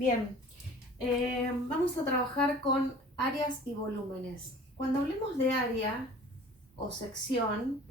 Bien, vamos a trabajar con áreas y volúmenes. Cuando hablemos de área o sección,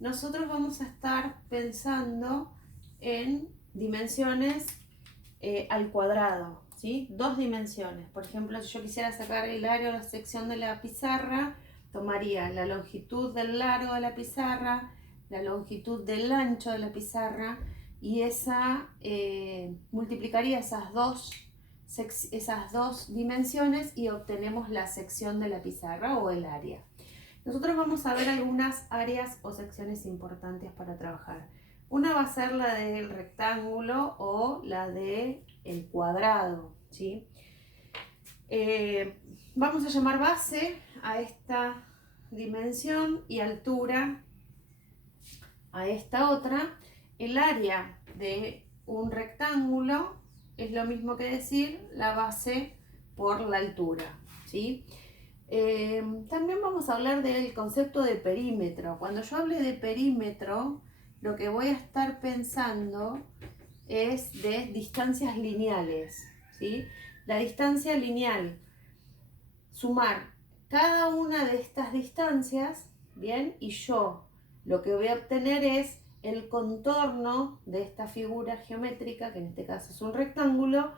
nosotros vamos a estar pensando en dimensiones al cuadrado, ¿sí? Dos dimensiones. Por ejemplo, si yo quisiera sacar el área o la sección de la pizarra, tomaría la longitud del largo de la pizarra, la longitud del ancho de la pizarra y multiplicaría esas dos dimensiones y obtenemos la sección de la pizarra o el área. Nosotros vamos a ver algunas áreas o secciones importantes para trabajar. Una va a ser la del rectángulo o la del cuadrado, ¿sí? Vamos a llamar base a esta dimensión y altura a esta otra. El área de un rectángulo es lo mismo que decir la base por la altura, ¿sí? También vamos a hablar del concepto de perímetro. Cuando yo hable de perímetro, lo que voy a estar pensando es de distancias lineales, ¿sí? La distancia lineal, sumar cada una de estas distancias, ¿bien? Y yo lo que voy a obtener es el contorno de esta figura geométrica, que en este caso es un rectángulo,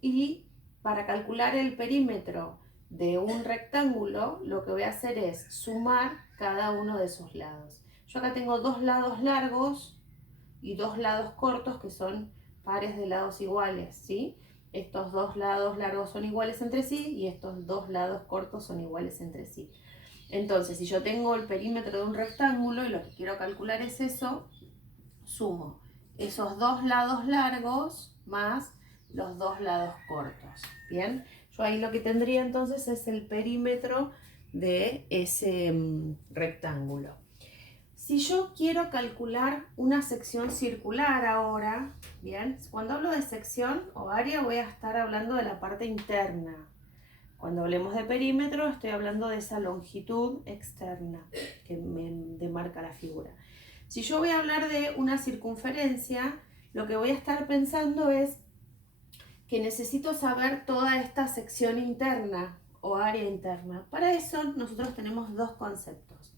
y para calcular el perímetro de un rectángulo, lo que voy a hacer es sumar cada uno de sus lados. Yo acá tengo dos lados largos y dos lados cortos que son pares de lados iguales, ¿sí? Estos dos lados largos son iguales entre sí y estos dos lados cortos son iguales entre sí. Entonces, si yo tengo el perímetro de un rectángulo y lo que quiero calcular es eso, sumo esos dos lados largos más los dos lados cortos. Bien, yo ahí lo que tendría entonces es el perímetro de ese rectángulo. Si yo quiero calcular una sección circular ahora, bien, cuando hablo de sección o área voy a estar hablando de la parte interna. Cuando hablemos de perímetro estoy hablando de esa longitud externa que me demarca la figura. Si yo voy a hablar de una circunferencia, lo que voy a estar pensando es que necesito saber toda esta sección interna o área interna. Para eso nosotros tenemos dos conceptos.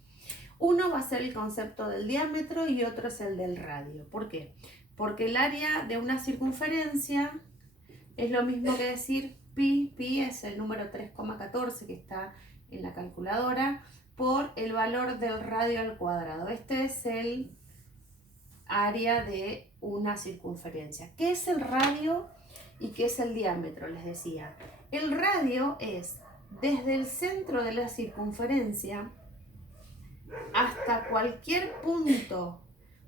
Uno va a ser el concepto del diámetro y otro es el del radio. ¿Por qué? Porque el área de una circunferencia es lo mismo que decir pi, pi es el número 3,14 que está en la calculadora, por el valor del radio al cuadrado. Este es el área de una circunferencia. ¿Qué es el radio y qué es el diámetro? Les decía. El radio es desde el centro de la circunferencia hasta cualquier punto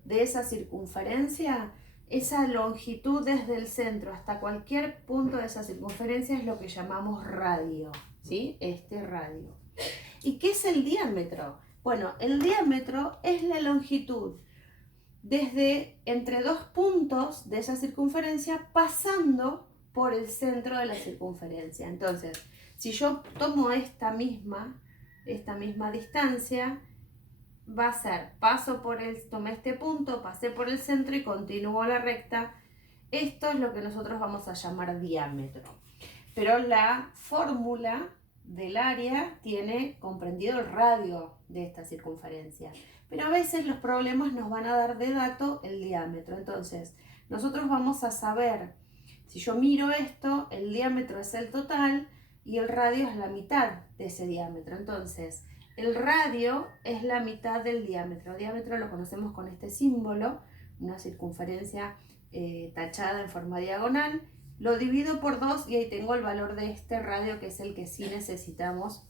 de esa circunferencia, esa longitud desde el centro hasta cualquier punto de esa circunferencia es lo que llamamos radio, ¿sí? Este radio. ¿Y qué es el diámetro? Bueno, el diámetro es la longitud desde entre dos puntos de esa circunferencia pasando por el centro de la circunferencia. Entonces, si yo tomo esta misma distancia, va a ser, tomé este punto, pasé por el centro y continúo la recta. Esto es lo que nosotros vamos a llamar diámetro. Pero la fórmula del área tiene comprendido el radio de esta circunferencia. Pero a veces los problemas nos van a dar de dato el diámetro. Entonces, nosotros vamos a saber, si yo miro esto, el diámetro es el total y el radio es la mitad de ese diámetro. Entonces, el radio es la mitad del diámetro. El diámetro lo conocemos con este símbolo, una circunferencia tachada en forma diagonal. Lo divido por 2 y ahí tengo el valor de este radio, que es el que sí necesitamos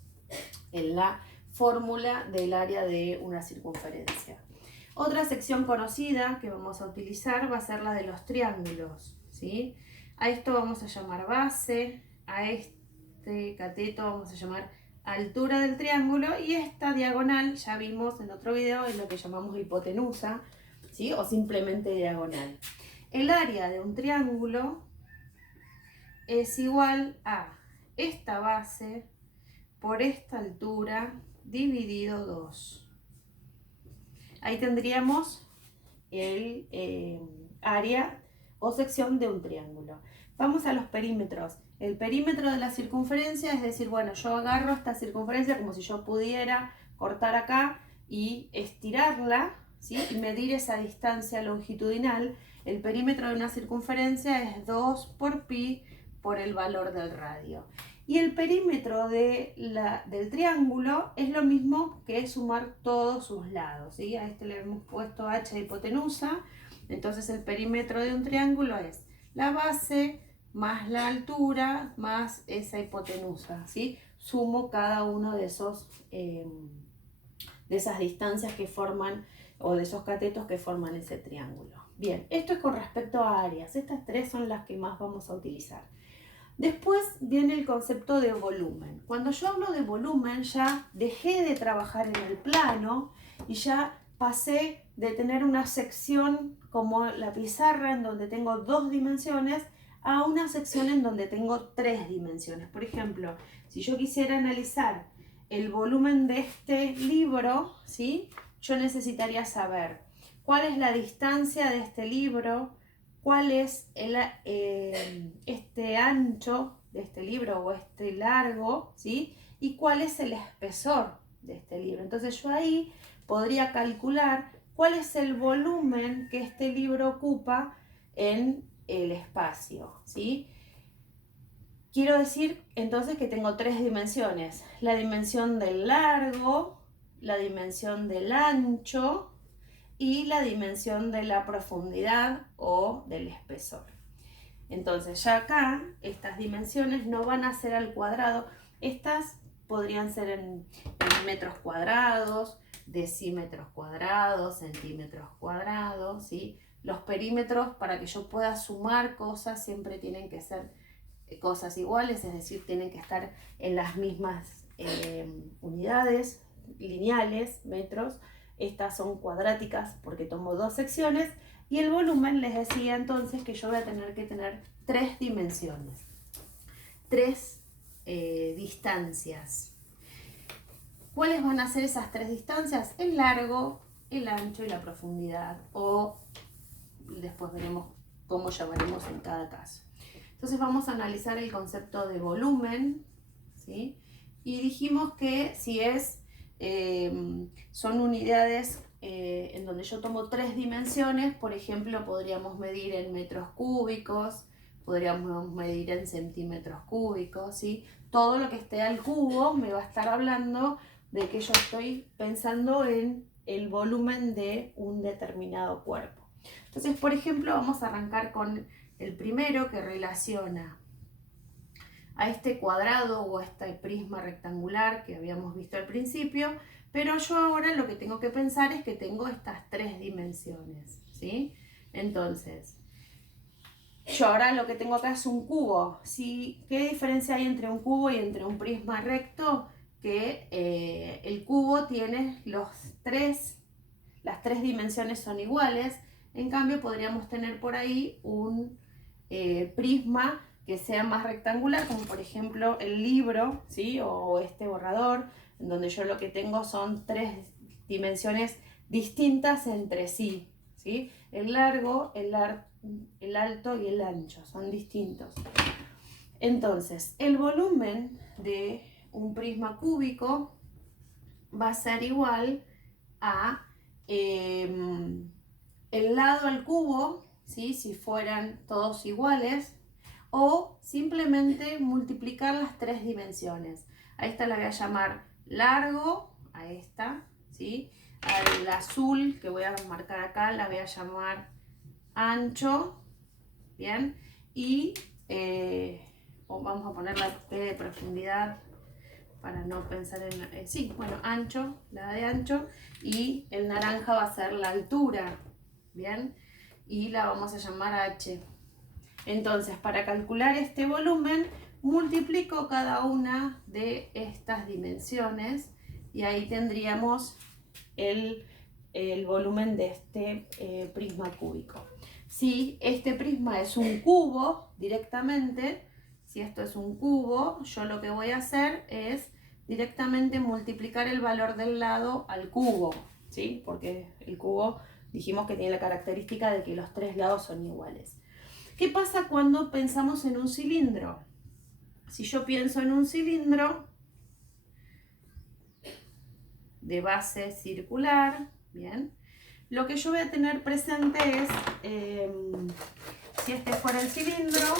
en la fórmula del área de una circunferencia. Otra sección conocida que vamos a utilizar va a ser la de los triángulos, ¿sí? A esto vamos a llamar base, a este cateto vamos a llamar altura del triángulo y esta diagonal, ya vimos en otro video, es lo que llamamos hipotenusa, ¿sí? O simplemente diagonal. El área de un triángulo es igual a esta base por esta altura dividido 2. Ahí tendríamos el área o sección de un triángulo. Vamos a los perímetros. El perímetro de la circunferencia es decir, bueno, yo agarro esta circunferencia como si yo pudiera cortar acá y estirarla, ¿sí? Y medir esa distancia longitudinal. El perímetro de una circunferencia es 2 por pi por el valor del radio. Y el perímetro del triángulo es lo mismo que sumar todos sus lados, ¿sí? A este le hemos puesto h de hipotenusa. Entonces el perímetro de un triángulo es la base más la altura más esa hipotenusa, ¿sí? Sumo cada uno de esas distancias que forman, o de esos catetos que forman ese triángulo. Bien, esto es con respecto a áreas. Estas tres son las que más vamos a utilizar. Después viene el concepto de volumen. Cuando yo hablo de volumen, ya dejé de trabajar en el plano y ya pasé de tener una sección como la pizarra en donde tengo 2 dimensiones a una sección en donde tengo 3 dimensiones. Por ejemplo, si yo quisiera analizar el volumen de este libro, ¿sí? Yo necesitaría saber cuál es la distancia de este libro, cuál es este ancho de este libro o este largo, ¿sí? Y cuál es el espesor de este libro. Entonces yo ahí podría calcular cuál es el volumen que este libro ocupa en el espacio, ¿sí? Quiero decir entonces que tengo 3 dimensiones: la dimensión del largo, la dimensión del ancho y la dimensión de la profundidad o del espesor. Entonces ya acá estas dimensiones no van a ser al cuadrado, estas podrían ser en metros cuadrados, decímetros cuadrados, centímetros cuadrados, ¿sí? Los perímetros, para que yo pueda sumar cosas, siempre tienen que ser cosas iguales, es decir, tienen que estar en las mismas unidades lineales, metros. Estas son cuadráticas porque tomo 2 secciones. Y el volumen, les decía entonces que yo voy a tener que tener 3 dimensiones, 3 distancias. ¿Cuáles van a ser esas 3 distancias? El largo, el ancho y la profundidad, o después veremos cómo llamaremos en cada caso. Entonces vamos a analizar el concepto de volumen, ¿sí? Y dijimos que si son unidades en donde yo tomo 3 dimensiones, por ejemplo, podríamos medir en metros cúbicos, podríamos medir en centímetros cúbicos, ¿sí? Todo lo que esté al cubo me va a estar hablando de que yo estoy pensando en el volumen de un determinado cuerpo. Entonces, por ejemplo, vamos a arrancar con el primero, que relaciona a este cuadrado o a este prisma rectangular que habíamos visto al principio, pero yo ahora lo que tengo que pensar es que tengo estas 3 dimensiones, ¿sí? Entonces, yo ahora lo que tengo acá es un cubo, ¿sí? ¿Qué diferencia hay entre un cubo y entre un prisma recto? Que el cubo tiene las 3 dimensiones son iguales. En cambio, podríamos tener por ahí un prisma que sea más rectangular, como por ejemplo el libro, ¿sí? O este borrador, en donde yo lo que tengo son 3 dimensiones distintas entre sí, ¿sí? El largo, el alto y el ancho son distintos. Entonces, el volumen de un prisma cúbico va a ser igual a el lado al cubo, ¿sí? Si fueran todos iguales, o simplemente multiplicar las 3 dimensiones. A esta la voy a llamar largo, a esta, ¿sí? Al azul que voy a marcar acá la voy a llamar ancho, ¿bien? Y vamos a poner la P de profundidad para no pensar en... sí, bueno, ancho, la de ancho, y el naranja va a ser la altura, ¿bien? Y la vamos a llamar H. Entonces, para calcular este volumen, multiplico cada una de estas dimensiones y ahí tendríamos el volumen de este prisma cúbico. Si este prisma es un cubo directamente, si esto es un cubo, yo lo que voy a hacer es directamente multiplicar el valor del lado al cubo, ¿sí? Porque el cubo dijimos que tiene la característica de que los 3 lados son iguales. ¿Qué pasa cuando pensamos en un cilindro? Si yo pienso en un cilindro de base circular, bien, lo que yo voy a tener presente es, si este fuera el cilindro,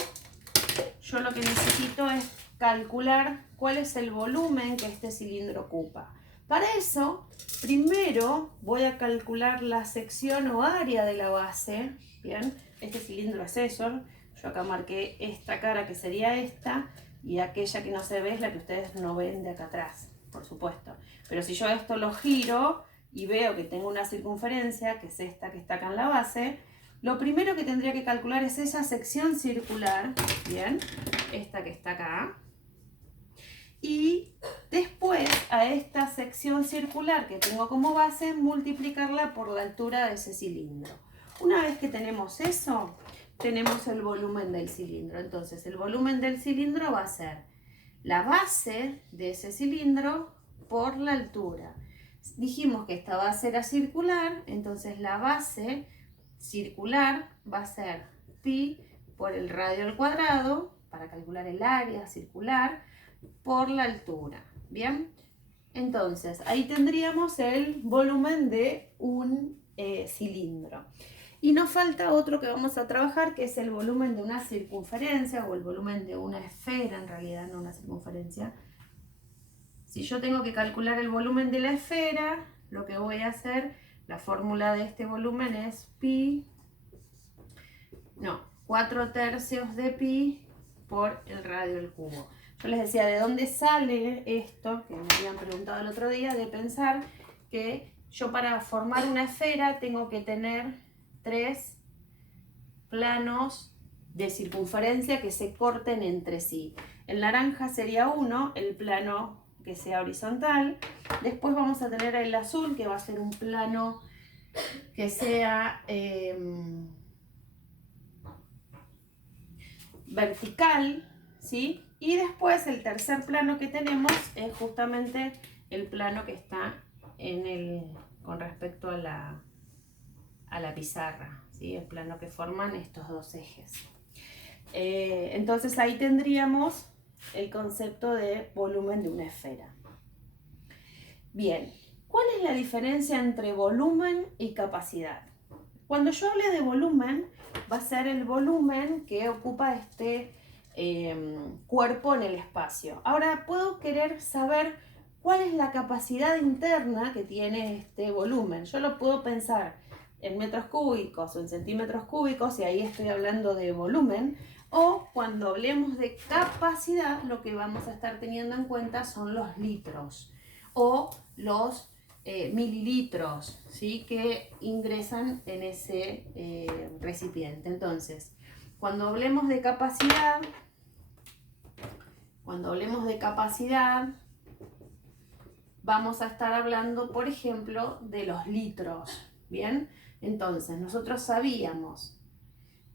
yo lo que necesito es calcular cuál es el volumen que este cilindro ocupa. Para eso, primero voy a calcular la sección o área de la base. Bien, este cilindro es eso. Yo acá marqué esta cara que sería esta, y aquella que no se ve es la que ustedes no ven de acá atrás, por supuesto. Pero si yo esto lo giro y veo que tengo una circunferencia, que es esta que está acá en la base, lo primero que tendría que calcular es esa sección circular, bien, esta que está acá. Y después a esta sección circular que tengo como base, multiplicarla por la altura de ese cilindro. Una vez que tenemos eso, tenemos el volumen del cilindro. Entonces el volumen del cilindro va a ser la base de ese cilindro por la altura. Dijimos que esta base era circular, entonces la base circular va a ser pi por el radio al cuadrado, para calcular el área circular, por la altura. Bien, entonces ahí tendríamos el volumen de un cilindro. Y nos falta otro que vamos a trabajar, que es el volumen de una circunferencia, o el volumen de una esfera, en realidad, no una circunferencia. Si yo tengo que calcular el volumen de la esfera, lo que voy a hacer, la fórmula de este volumen es 4/3 de pi por el radio al cubo. Yo les decía, ¿de dónde sale esto? Que me habían preguntado el otro día, de pensar que yo para formar una esfera tengo que tener 3 planos de circunferencia que se corten entre sí. El naranja sería uno, el plano que sea horizontal. Después vamos a tener el azul, que va a ser un plano que sea vertical, ¿sí? Y después el tercer plano que tenemos es justamente el plano que está con respecto a la pizarra, ¿sí? El plano que forman estos dos ejes. Entonces ahí tendríamos el concepto de volumen de una esfera. Bien, ¿cuál es la diferencia entre volumen y capacidad? Cuando yo hable de volumen, va a ser el volumen que ocupa este cuerpo en el espacio. Ahora puedo querer saber cuál es la capacidad interna que tiene este volumen. Yo lo puedo pensar en metros cúbicos o en centímetros cúbicos, y ahí estoy hablando de volumen. O cuando hablemos de capacidad, lo que vamos a estar teniendo en cuenta son los litros o los mililitros, ¿sí? Que ingresan en ese recipiente. Entonces, cuando hablemos de capacidad, vamos a estar hablando, por ejemplo, de los litros. Bien, entonces nosotros sabíamos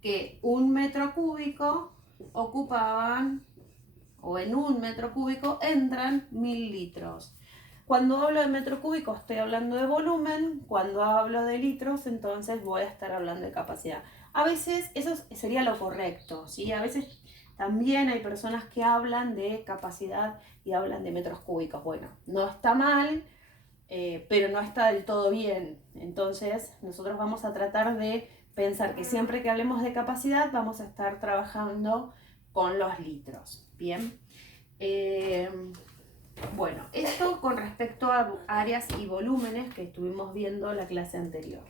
que un metro cúbico ocupaban, o en un metro cúbico entran 1000 litros. Cuando hablo de metro cúbico estoy hablando de volumen, cuando hablo de litros entonces voy a estar hablando de capacidad. A veces eso sería lo correcto, ¿sí? A veces también hay personas que hablan de capacidad y hablan de metros cúbicos. Bueno, no está mal, pero no está del todo bien. Entonces nosotros vamos a tratar de pensar que siempre que hablemos de capacidad vamos a estar trabajando con los litros. Bien. Bueno, esto con respecto a áreas y volúmenes que estuvimos viendo la clase anterior.